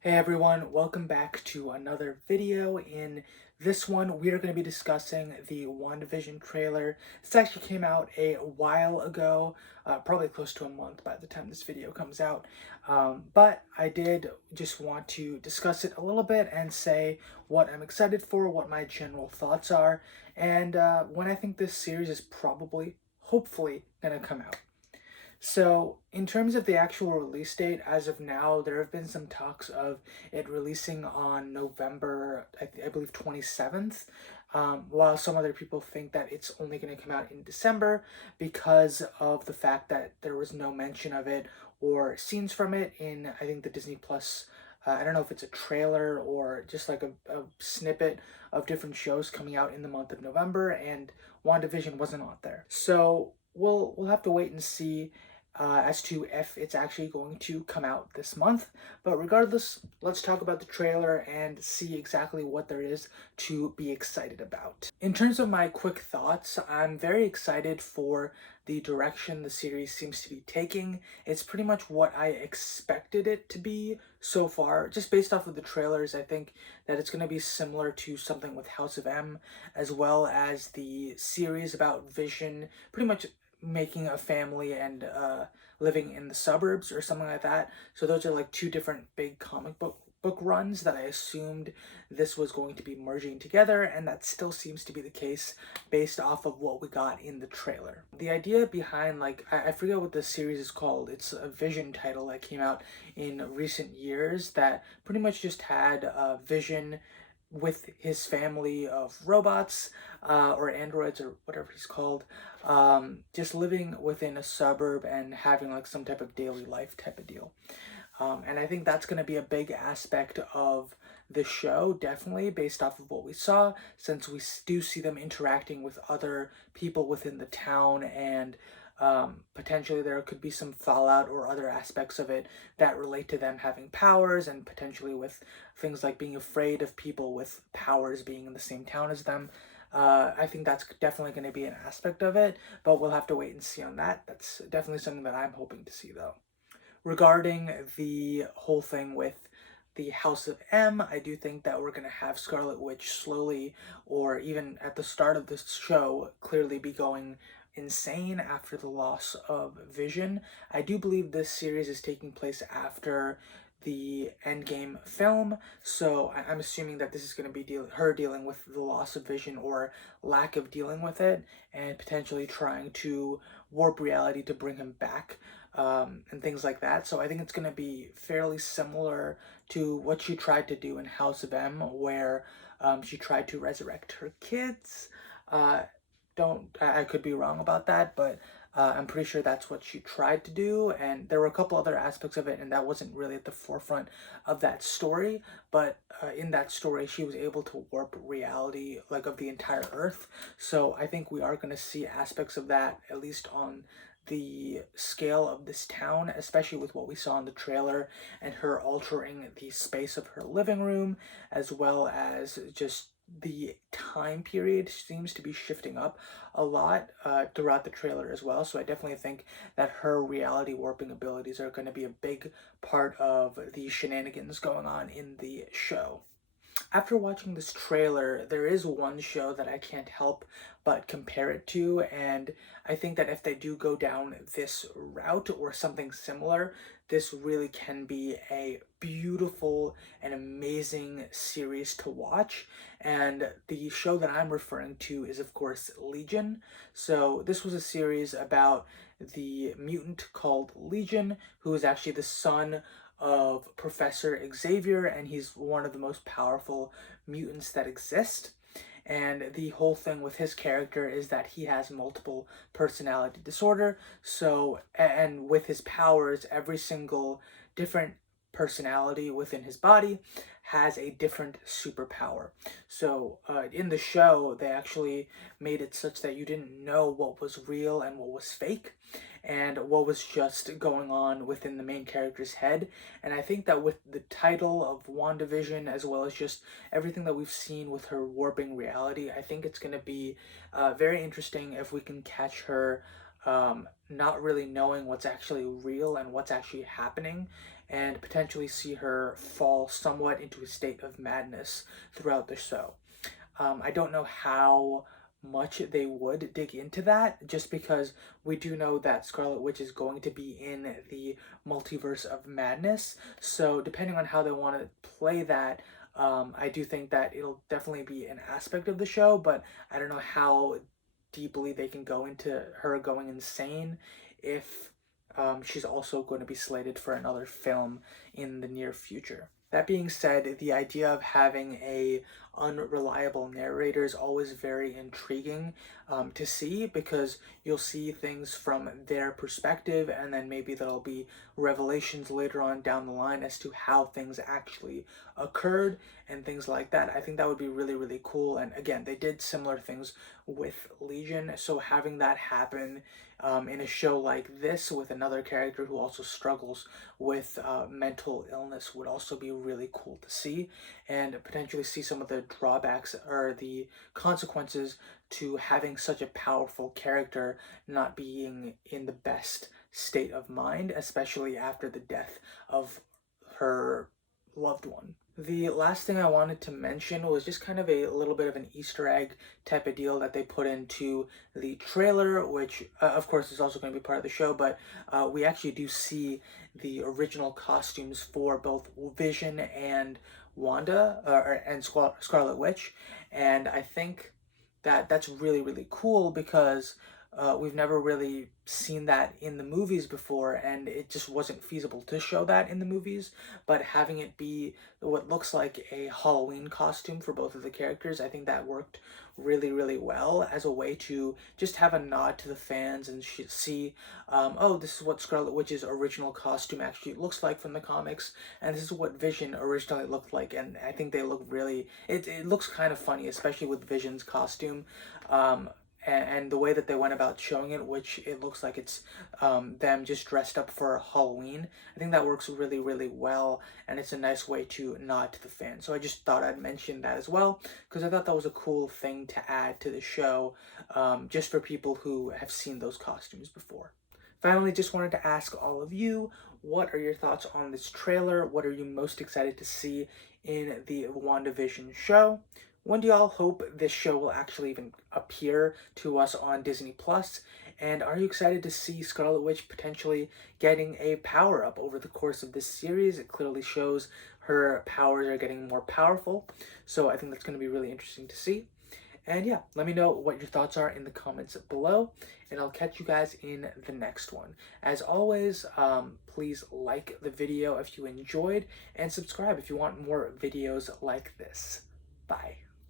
Hey everyone, welcome back to another video. In this one, we are going to be discussing the WandaVision trailer. This actually came out a while ago, probably close to a month by the time this video comes out. But I did just want to discuss it a little bit and say what I'm excited for, what my general thoughts are, and when I think this series is probably, hopefully, going to come out. So, in terms of the actual release date, as of now, there have been some talks of it releasing on November, I believe, 27th, while some other people think that it's only going to come out in December because of the fact that there was no mention of it or scenes from it in, I think, the Disney Plus. I don't know if it's a trailer or just like a snippet of different shows coming out in the month of November, and WandaVision wasn't on there. So we'll have to wait and see as to if it's actually going to come out this month. But regardless, let's talk about the trailer and see exactly what there is to be excited about. In terms of my quick thoughts, I'm very excited for the direction the series seems to be taking. It's pretty much what I expected it to be so far. Just based off of the trailers, I think that it's going to be similar to something with House of M, as well as the series about Vision, pretty much making a family and living in the suburbs or something like that. So those are like two different big comic book runs that I assumed this was going to be merging together, and that still seems to be the case based off of what we got in the trailer. The idea behind, like, I forget what the series is called. It's a Vision title that came out in recent years that pretty much just had Vision with his family of robots or androids or whatever he's called, just living within a suburb and having like some type of daily life type of deal. And I think that's going to be a big aspect of the show, definitely based off of what we saw, since we do see them interacting with other people within the town, and potentially there could be some fallout or other aspects of it that relate to them having powers, and potentially with things like being afraid of people with powers being in the same town as them. I think that's definitely going to be an aspect of it, but we'll have to wait and see on that. That's definitely something that I'm hoping to see, though. Regarding the whole thing with the House of M, I do think that we're going to have Scarlet Witch slowly, or even at the start of this show, clearly be going insane after the loss of Vision. I do believe this series is taking place after the Endgame film, so I'm assuming that this is going to be her dealing with the loss of Vision or lack of dealing with it, and potentially trying to warp reality to bring him back, and things like that. So I think it's going to be fairly similar to what she tried to do in House of M, where she tried to resurrect her kids. Uh, don't I could be wrong about that, but I'm pretty sure that's what she tried to do, and there were a couple other aspects of it, and that wasn't really at the forefront of that story. But in that story, she was able to warp reality, like of the entire Earth. So I think we are going to see aspects of that, at least on the scale of this town, especially with what we saw in the trailer and her altering the space of her living room, as well as just the time period seems to be shifting up a lot throughout the trailer as well. So I definitely think that her reality warping abilities are going to be a big part of the shenanigans going on in the show. After watching this trailer, there is one show that I can't help but compare it to, and I think that if they do go down this route or something similar, this really can be a beautiful and amazing series to watch. And the show that I'm referring to is, of course, Legion. So, this was a series about the mutant called Legion, who is actually the son of Professor Xavier, and he's one of the most powerful mutants that exist. And the whole thing with his character is that he has multiple personality disorder. So, and with his powers, every single different personality within his body has a different superpower. So, in the show, they actually made it such that you didn't know what was real and what was fake, and what was just going on within the main character's head. And I think that with the title of WandaVision, as well as just everything that we've seen with her warping reality, I think it's going to be very interesting if we can catch her not really knowing what's actually real and what's actually happening, and potentially see her fall somewhat into a state of madness throughout the show. I don't know how much they would dig into that, just because we do know that Scarlet Witch is going to be in the multiverse of madness. So depending on how they want to play that, I do think that it'll definitely be an aspect of the show, but I don't know how deeply they can go into her going insane if she's also going to be slated for another film in the near future. That being said, the idea of having a unreliable narrator is always very intriguing to see, because you'll see things from their perspective, and then maybe there'll be revelations later on down the line as to how things actually occurred and things like that. I think that would be really, really cool. And again, they did similar things with Legion, so having that happen in a show like this with another character who also struggles with mental illness would also be really cool to see, and potentially see some of the drawbacks or the consequences to having such a powerful character not being in the best state of mind, especially after the death of her loved one. The last thing I wanted to mention was just kind of a little bit of an Easter egg type of deal that they put into the trailer, which of course is also going to be part of the show, but we actually do see the original costumes for both Vision and Wanda, and Scarlet Witch, and I think that that's really, really cool, because we've never really seen that in the movies before, and it just wasn't feasible to show that in the movies. But having it be what looks like a Halloween costume for both of the characters, I think that worked really, really well as a way to just have a nod to the fans and see, oh, this is what Scarlet Witch's original costume actually looks like from the comics, and this is what Vision originally looked like. And I think they look really, it looks kind of funny, especially with Vision's costume. And the way that they went about showing it, which it looks like it's them just dressed up for Halloween. I think that works really, really well, and it's a nice way to nod to the fans. So I just thought I'd mention that as well, because I thought that was a cool thing to add to the show, just for people who have seen those costumes before. Finally, just wanted to ask all of you, what are your thoughts on this trailer? What are you most excited to see in the WandaVision show? When do y'all hope this show will actually even appear to us on Disney Plus? And are you excited to see Scarlet Witch potentially getting a power up over the course of this series? It clearly shows her powers are getting more powerful, so I think that's going to be really interesting to see. And yeah, let me know what your thoughts are in the comments below, and I'll catch you guys in the next one. As always, please like the video if you enjoyed, and subscribe if you want more videos like this. Bye.